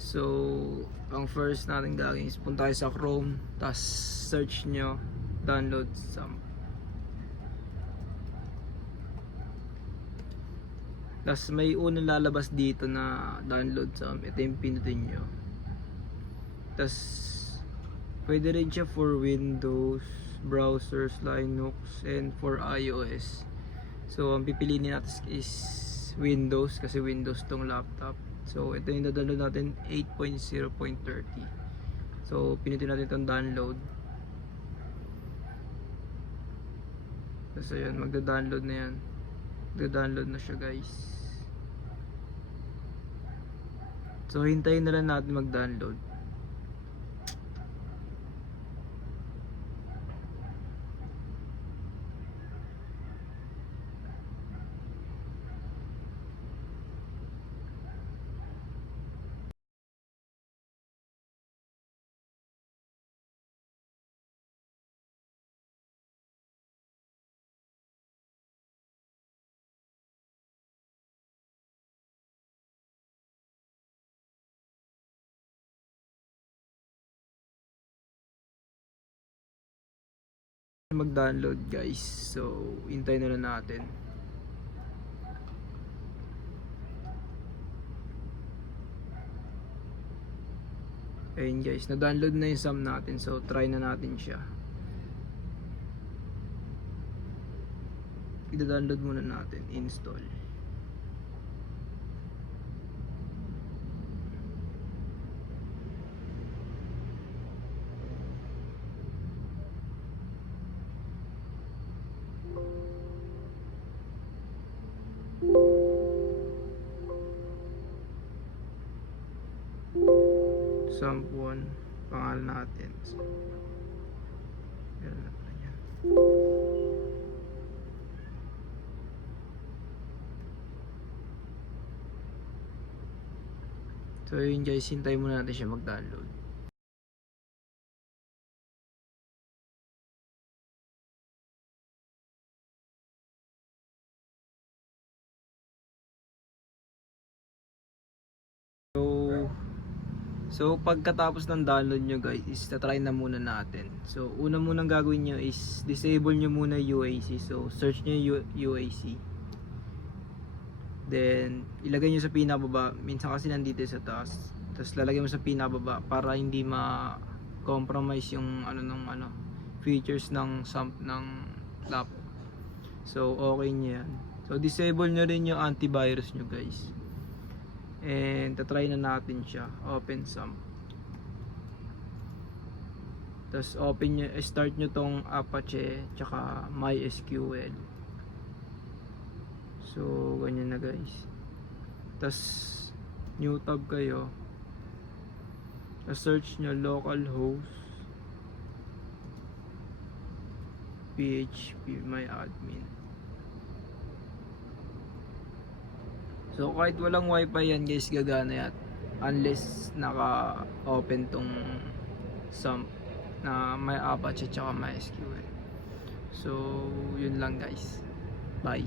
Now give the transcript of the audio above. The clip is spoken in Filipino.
So ang first natin gagawin is punta tayo sa Chrome, tapos search nyo download SAMP. Tapos may unang lalabas dito na download SAMP. Ito yung pinutin nyo. Tapos pwede rin siya for Windows browsers, Linux, and for iOS. So ang pipiliin natin is Windows kasi Windows tong laptop. So ito yung download natin, 8.0.30. So pinutin natin itong download. Tapos ayun, magda-download na yan. Magda-download na siya guys. So hintayin na lang natin mag-download. Mag-download guys. So hintayin na lang natin. Ayun guys, na-download na yung SAM natin. So try na natin siya. I-download muna natin, install. SAMP1 pangalan natin. Yan na yan. So yun guys, hintay muna natin siya mag-download. So pagkatapos ng download nyo guys, is try na muna natin. So una munang gagawin nyo is disable nyo muna UAC. So search nyo UAC. Then ilagay nyo sa pinakababa. Minsan kasi nandito sa taas. Tapos lalagay mo sa pinakababa para hindi ma-compromise yung features ng SAMP ng laptop. So okay nyo yan. So disable nyo rin yung antivirus nyo guys. And tatry na natin siya. Open SAMP. Tapos open nyo, start nyo tong Apache tsaka MySQL. So ganyan na guys. Tapos new tab kayo. Tapos search nyo localhost PHP my admin. So kahit walang wifi yan guys, gagana yan unless naka-open tong SAMP na may Apache at MySQL. So yun lang guys. Bye.